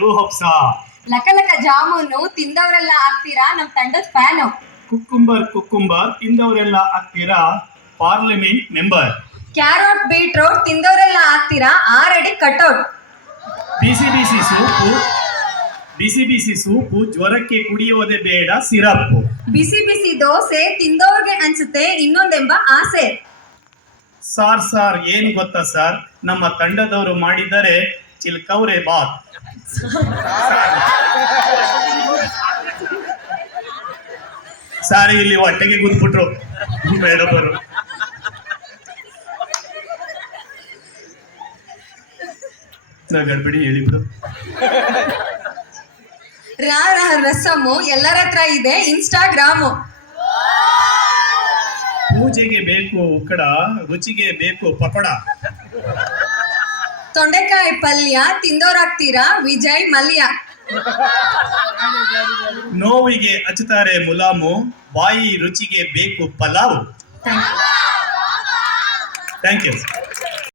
ರೂಹಬ್ಸ. ಲಕ ಲಕ ಜಾಮೂನು ತಿಂದವರೆಲ್ಲ ಆಗ್ತೀರಾ ನಮ್ ತಂಡದ ಫ್ಯಾನು. ಕುಕ್ಕುಂಬರ್ ತಿಂದವರೆಲ್ಲ ಆಗ್ತೀರಾ ಪಾರ್ಲಿಮೆಂಟ್ ಮೆಂಬರ್. ಕ್ಯಾರೆಟ್ ಬೀಟ್ರೋಟ್ ತಿಂದವರೆಲ್ಲ ಆಗ್ತೀರಾ 6 ಅಡಿ ಕಟೌಟ್. ಬಿಸಿ ಬಿಸಿ ಸೂಪು ಜ್ವರಕ್ಕೆ ಕುಡಿಯೋದೇ ಬೇಡ ಸಿರಪ್. ಬಿಸಿ ಬಿಸಿ ದೋಸೆ ತಿಂದವ್ರಿಗೆ ಅನ್ಸುತ್ತೆ ಇನ್ನೊಂದೆಂಬ ಆಸೆ. ಸಾರ್ ಏನ್ ಗೊತ್ತಾ ಸರ್, ನಮ್ಮ ತಂಡದವರು ಮಾಡಿದರೆ ಚಿಲ್ಕೌರೆ ಬಾತ್. ಸಾರಿ, ಇಲ್ಲಿ ಹೊಟ್ಟೆಗೆ ಗುದ್ಬಿಟ್ರು ಮೇಡಮರು. ಗಡ್ಬಿಡಿ ಹೇಳಿಬಿಡು. ರಸಮು ಎಲ್ಲರ ಹತ್ರ ಇದೆ ಇನ್ಸ್ಟಾಗ್ರಾಮು. ಪೂಜೆಗೆ ಬೇಕು ಉಕ್ಕಡ, ರುಚಿಗೆ ಬೇಕು ಪಕೋಡ. ತೊಂಡೆಕಾಯಿ ಪಲ್ಯ ತಿಂದವರಾಗ್ತೀರಾ ವಿಜಯ್ ಮಲ್ಯ. ನೋವಿಗೆ ಹಚ್ಚುತ್ತಾರೆ ಮುಲಾಮು, ಬಾಯಿ ರುಚಿಗೆ ಬೇಕು ಪಲಾವ್. Thank you.